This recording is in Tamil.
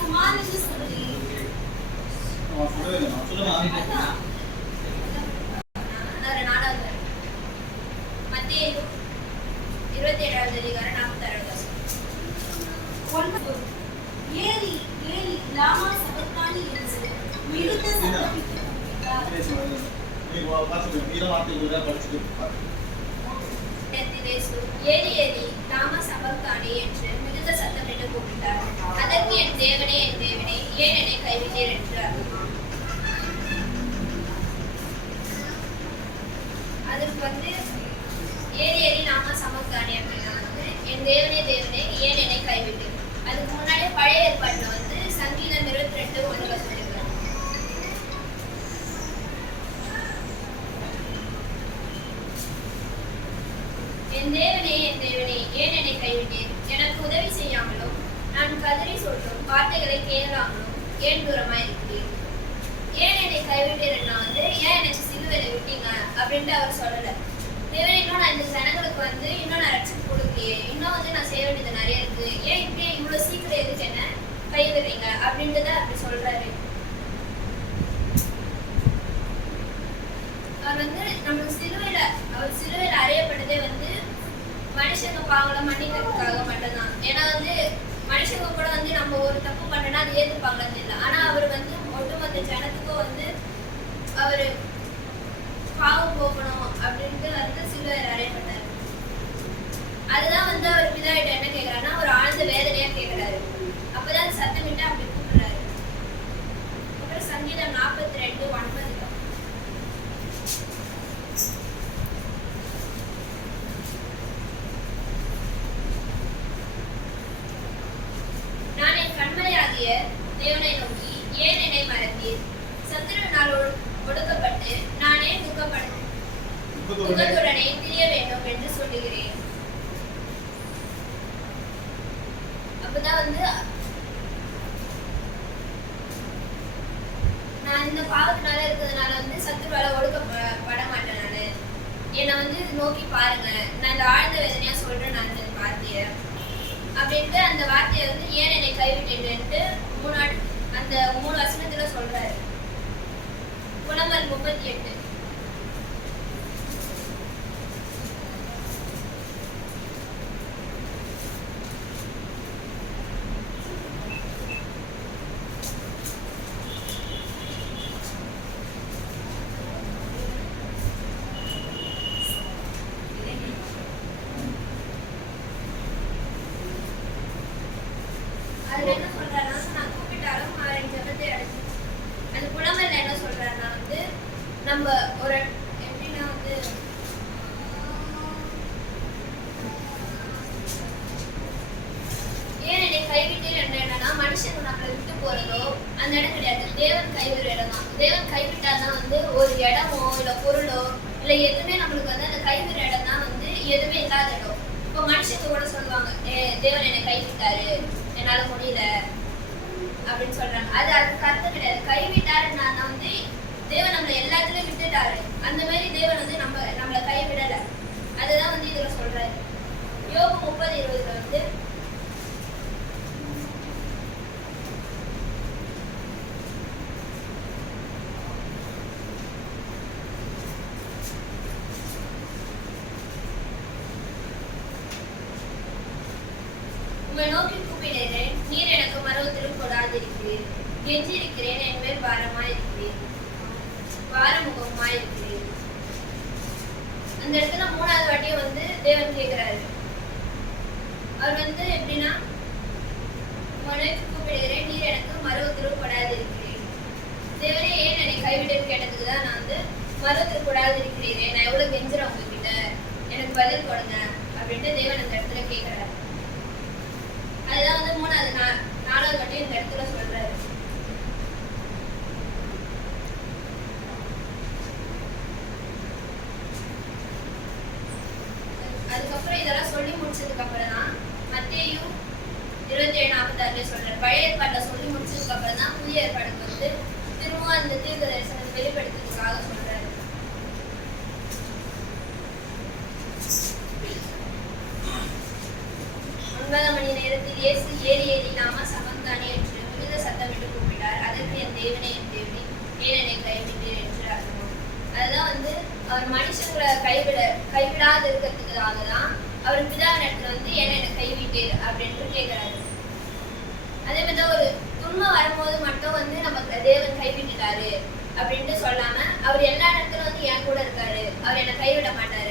குமாரனுக்கு சொல்லி மத்தேயு 27வது அதிகாரம் 46வது வசனம். ஏலி ஏலி லாமா சபக்தானி என்று மிகுந்த சத்தமிட்டு ஏலி ஏலி லாமா சபக்தானி என்று மிகுந்த சத்தமிட்டு கூப்பிட்டார். அதற்கு என் தேவனே ஏன் என்னை கைவிட்டீர் என்றார். அதுக்கு ஏலி ஏலி லாமா சபக்தானி அப்படின்னா என் தேவனே ஏன் என்னை கைவிட்டீர். அதுக்கு முன்னாடி பழைய ஏற்பாட்டுல சங்கீதம் 22:1 சொல்லிருக்காங்க. என் தேவனே ஏன் என்னை கைவிட்டீர். எனக்கு உதவி செய்யாமலும் நான் கதறி சொல்லும் வார்த்தைகளை கேளாமலும் ஏன் தூரமா இருக்கிறீர். ஏன் என்னை கைவிட்டீர்னா ஏன் எனக்கு சிலுவையில விட்டீங்க அப்படின்ட்டு அவர் சொல்லல. தேவனே இன்னும் நான் இந்த ஜனங்களுக்கு இன்னும் நான் ரட்சிப்பு கொடுக்கலையே, இன்னும் நான் செய்ய வேண்டியது நிறைய இருக்கு, ஏன் இப்படியே இவ்வளவு சீக்கிரம் எதுக்கு என்ன கைவிடுறீங்க அப்படின்ட்டு தான் அப்படி சொல்றாரு. அவர் நம்மளுக்கு அவர் சிலுவையில அறையப்பட்டதே மனுஷங்க பாவங்களை மன்னிக்கிறதுக்காக மட்டும்தான். ஏன்னா மனுஷங்க கூட நம்ம ஒரு தப்பு பண்ணனா அது ஏத்துப்பாங்கன்னு இல்லை. ஆனா அவர் ஒட்டுமொத்த ஜனத்துக்கும் அவரு பாவம் போகணும் அப்படின்ட்டு சிலுவையில அறையப்பட்டாரு. அதுதான் அவர் பிதாவிட்ட என்ன கேட்கிறாருன்னா ஒரு ஆழ்ந்த வேதனையா கேட்கிறாரு. அப்பதான் சத்தமிட்டு அப்படி கூப்பிடுறாரு. அப்புறம் சங்கீதம் 42:9 நான் என் கண்மலையாகிய தேவனை நோக்கி ஏன் என்னை மறந்தீர். சத்துருவினால் ஒடுக்கப்பட்டு நானே துக்கத்துடனே திரிய வேண்டும் என்று சொல்லுகிறேன். அப்பதான் நான் இந்த பாவத்தினால இருக்கிறதுனால சத்துருவால ஒடுக்கப்பட மாட்டேன். நானு என்னை நோக்கி பாருங்க, நான் இந்த ஆழ்ந்த வேதனையா சொல்றேன் நான் இந்த வார்த்தைய அப்படின்ட்டு அந்த வார்த்தையை ஏன் என்னை கைவிட்டேன்ட்டு அந்த 3 வசனத்துல சொல்றாரு. புலம்பல் 38. அதுல என்ன சொல்றாருன்னா நான் கூப்பிட்டாலும் அவரின் ஜெபத்தை அடைச்சு. அந்த புலம்பல்ல என்ன சொல்றாருன்னா நம்ம ஒரு எப்படின்னா ஏன் என்னை கைவிட்டீர் என்ற இடம்னா மனுஷங்க நம்மளை விட்டு போறதோ அந்த இடம் கிடையாது. தேவன் கைவிடுற இடம் தான். தேவன் கைவிட்டாதான் ஒரு இடமோ இல்ல பொருளோ இல்ல எதுவுமே நம்மளுக்கு அந்த கைவிடுற இடம் தான் எதுவுமே இல்லாத இடம். இப்போ மனுஷங்க கூட சொல்லுவாங்க தேவன் என்னை கைவிட்டாரு, என்னால முடியல அப்படின்னு சொல்றாங்க. அதுக்கு அர்த்தம் கிடையாது. கைவிட்டாருன்னா தேவன் நம்மளை எல்லாத்துலயும் விட்டுட்டாரு. அந்த மாதிரி தேவன் நம்மளை கைவிடல. அதுதான் இதுல சொல்றாரு. யோபு 30:20 உங்களை நோக்கி கூப்பிடுகிறேன், நீர் எனக்கு மறுபடியும் கொடாதிருக்கிறீர். கெஞ்சிருக்கிறேன், என் மேல் பாரமாயிருக்கிறீர், பாரமுகமாயிருக்கிறீர். அந்த இடத்துல 3வது வாட்டியும் தேவன் கேட்கிறாரு. அவர் எப்படின்னா உங்களை கூப்பிடுகிறேன், நீர் எனக்கு மறுபடியும் கொடாதிருக்கிறீர். தேவனே ஏன் என்னை கைவிட்டு கேட்டதுக்கு தான் நான் மறுபடியும் கொடாதிருக்கிறீரே, நான் எவ்வளவு கெஞ்சுறேன் உங்ககிட்ட, எனக்கு பதில் கொடுங்க அப்படின்ட்டு தேவன் அந்த இடத்துல கேட்கிறாரு. அதுதான் 4வது வாட்டி இந்த இடத்துல சொல்றாரு. அதுக்கப்புறம் இதெல்லாம் சொல்லி முடிச்சதுக்கு அப்புறம் தான் மத்தேயு 27:46 சொல்றாரு. பழைய ஏற்பாட்டை சொல்லி முடிச்சதுக்கு அப்புறம் தான் புதிய ஏற்பாடுக்கு திரும்பவும் அந்த தீர்க்க தரிசனத்தை வெளிப்படுத்துறதுக்காக சொல்றாரு. 9 மணி நேரத்தில் இயேசு ஏலி ஏலி லாமா சபக்தானி என்று மனுஷங்களை கைவிடாது இருக்கிறதுக்காக தான் அவர் பிதாவினிடத்துல வந்து என்ன கைவிட்டீர் அப்படின்ட்டு கேட்கிறாரு. அதே மாதிரி தான் ஒரு துன்பம் வரும்போது மட்டும் வந்து நமக்கு தேவன் கைவிட்டுட்டாரு அப்படின்ட்டு சொல்லாம அவர் எல்லா இடத்துலும் வந்து என் கூட இருக்காரு, அவர் என்னை கைவிட மாட்டாரு